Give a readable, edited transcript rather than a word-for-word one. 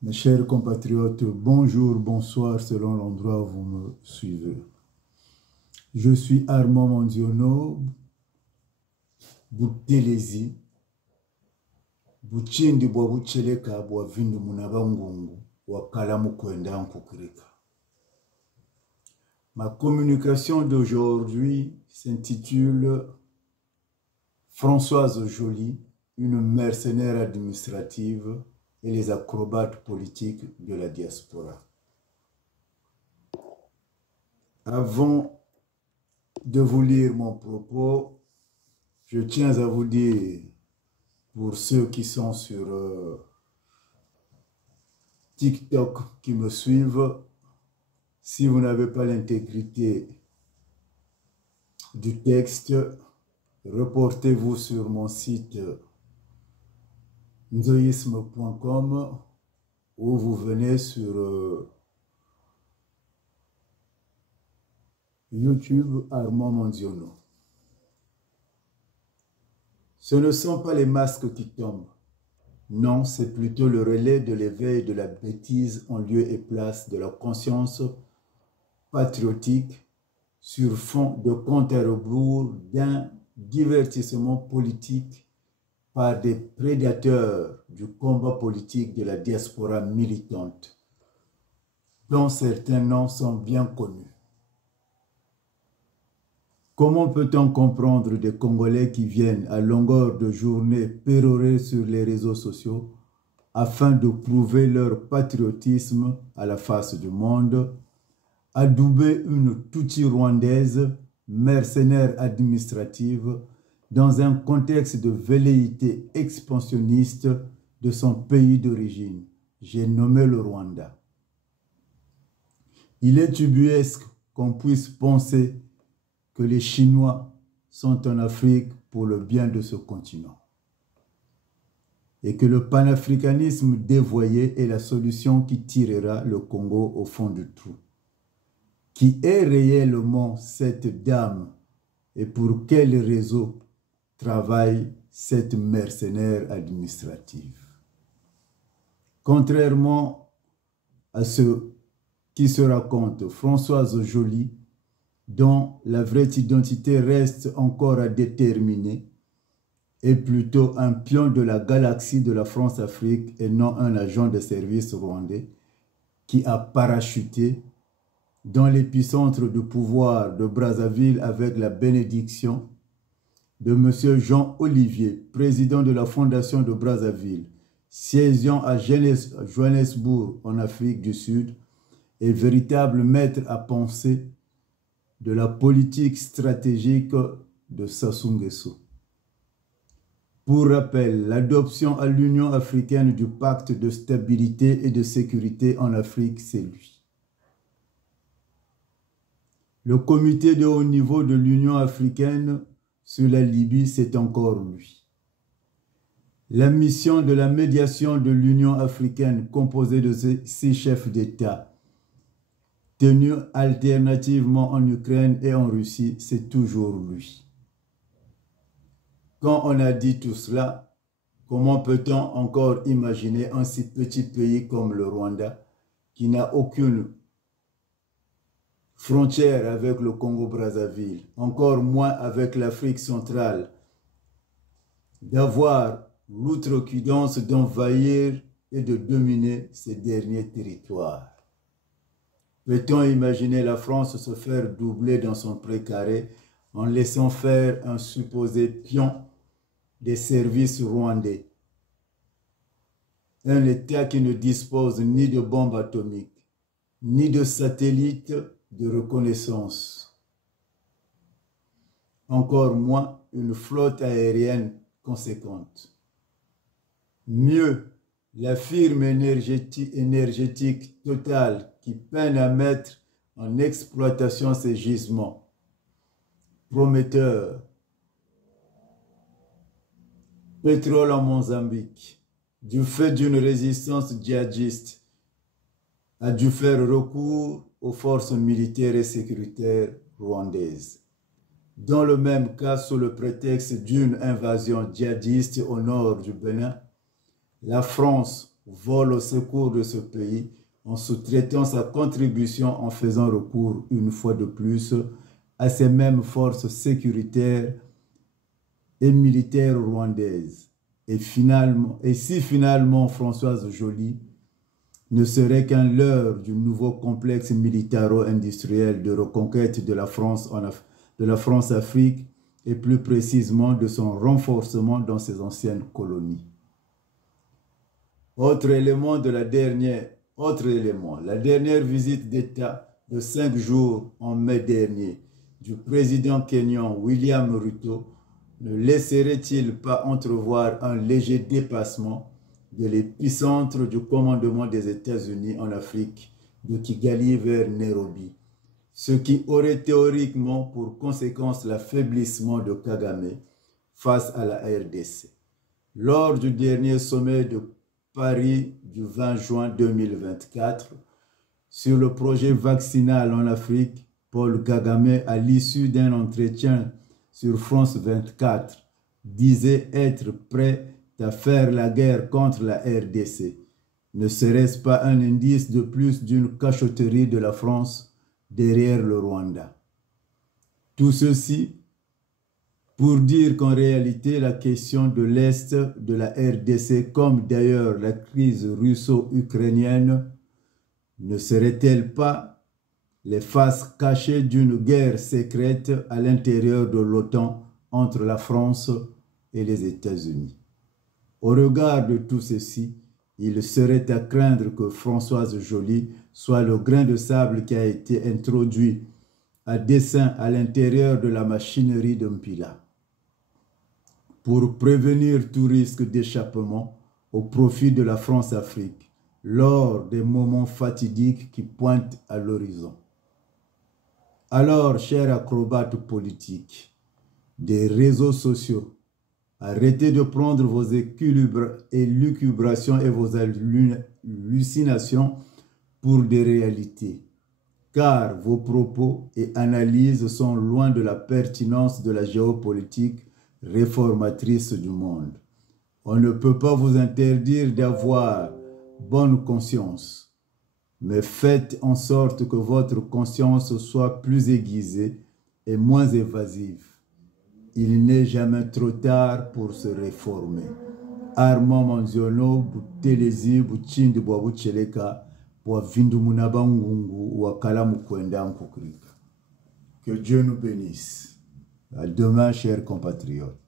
Mes chers compatriotes, bonjour, bonsoir selon l'endroit où vous me suivez. Je suis Armand Mondiono, Boutelezi, Buchindi bwa Bucheleka bwa Vindu Munabangungu, Wakalamu Kwenda Nkukirika. Ma communication d'aujourd'hui s'intitule Françoise Joly, une mercenaire administrative et les acrobates politiques de la diaspora. Avant de vous lire mon propos, je tiens à vous dire, pour ceux qui sont sur TikTok, qui me suivent, si vous n'avez pas l'intégrité du texte, reportez-vous sur mon site nzoïsme.com ou vous venez sur YouTube Armand Mondiono. Ce ne sont pas les masques qui tombent. Non, c'est plutôt le relais de l'éveil de la bêtise en lieu et place de la conscience patriotique sur fond de compte à rebours d'un divertissement politique par des prédateurs du combat politique de la diaspora militante, dont certains noms sont bien connus. Comment peut-on comprendre des Congolais qui viennent à longueur de journée pérorer sur les réseaux sociaux afin de prouver leur patriotisme à la face du monde, adouber une Tutsi rwandaise, mercenaire administrative, dans un contexte de velléité expansionniste de son pays d'origine? J'ai nommé le Rwanda. Il est ubuesque qu'on puisse penser que les Chinois sont en Afrique pour le bien de ce continent et que le panafricanisme dévoyé est la solution qui tirera le Congo au fond du trou. Qui est réellement cette dame et pour quel réseau travaille cette mercenaire administrative? Contrairement à ce qui se raconte, Françoise Joly, dont la vraie identité reste encore à déterminer, est plutôt un pion de la galaxie de la France-Afrique et non un agent de service rwandais qui a parachuté dans l'épicentre du pouvoir de Brazzaville avec la bénédiction de M. Jean Olivier, président de la Fondation de Brazzaville, siégeant à Johannesburg en Afrique du Sud, et véritable maître à penser de la politique stratégique de Sassou Nguesso. Pour rappel, l'adoption à l'Union africaine du pacte de stabilité et de sécurité en Afrique, c'est lui. Le comité de haut niveau de l'Union africaine sur la Libye, c'est encore lui. La mission de la médiation de l'Union africaine, composée de 6 chefs d'État, tenus alternativement en Ukraine et en Russie, c'est toujours lui. Quand on a dit tout cela, comment peut-on encore imaginer un si petit pays comme le Rwanda, qui n'a aucune frontière avec le Congo-Brazzaville, encore moins avec l'Afrique centrale, d'avoir l'outrecuidance d'envahir et de dominer ces derniers territoires? Peut-on imaginer la France se faire doubler dans son précaré en laissant faire un supposé pion des services rwandais? Un État qui ne dispose ni de bombes atomiques, ni de satellites de reconnaissance, encore moins une flotte aérienne conséquente. Mieux, la firme énergétique Total qui peine à mettre en exploitation ces gisements prometteurs. Pétrole en Mozambique, du fait d'une résistance djihadiste, a dû faire recours aux forces militaires et sécuritaires rwandaises. Dans le même cas, sous le prétexte d'une invasion djihadiste au nord du Bénin, la France, vole au secours de ce pays en sous-traitant sa contribution en faisant recours une fois de plus à ces mêmes forces sécuritaires et militaires rwandaises. Et si finalement Françoise Joly ne serait qu'un leurre du nouveau complexe militaro-industriel de reconquête de la France-Afrique et plus précisément de son renforcement dans ses anciennes colonies. Autre élément, la dernière visite d'État de 5 jours en mai dernier du président kényan William Ruto ne laisserait-il pas entrevoir un léger dépassement de l'épicentre du commandement des États-Unis en Afrique, de Kigali vers Nairobi, ce qui aurait théoriquement pour conséquence l'affaiblissement de Kagame face à la RDC. Lors du dernier sommet de Paris du 20 juin 2024, sur le projet vaccinal en Afrique, Paul Kagame, à l'issue d'un entretien sur France 24, disait être prêt à faire la guerre contre la RDC. Ne serait-ce pas un indice de plus d'une cachotterie de la France derrière le Rwanda? Tout ceci pour dire qu'en réalité, la question de l'Est de la RDC, comme d'ailleurs la crise russo-ukrainienne, ne serait-elle pas les faces cachées d'une guerre secrète à l'intérieur de l'OTAN entre la France et les États-Unis? Au regard de tout ceci, il serait à craindre que Françoise Joly soit le grain de sable qui a été introduit à dessein à l'intérieur de la machinerie de Mpila, pour prévenir tout risque d'échappement au profit de la France-Afrique lors des moments fatidiques qui pointent à l'horizon. Alors, chers acrobates politiques des réseaux sociaux, arrêtez de prendre vos élucubrations et vos hallucinations pour des réalités, car vos propos et analyses sont loin de la pertinence de la géopolitique réformatrice du monde. On ne peut pas vous interdire d'avoir bonne conscience, mais faites en sorte que votre conscience soit plus aiguisée et moins évasive. Il n'est jamais trop tard pour se réformer. Armand Manziono, Butelezi, Buchindi, Buabucheleka, Buavindumunabangунgu, Wakalamukwenda Nkukrika. Que Dieu nous bénisse. À demain, chers compatriotes.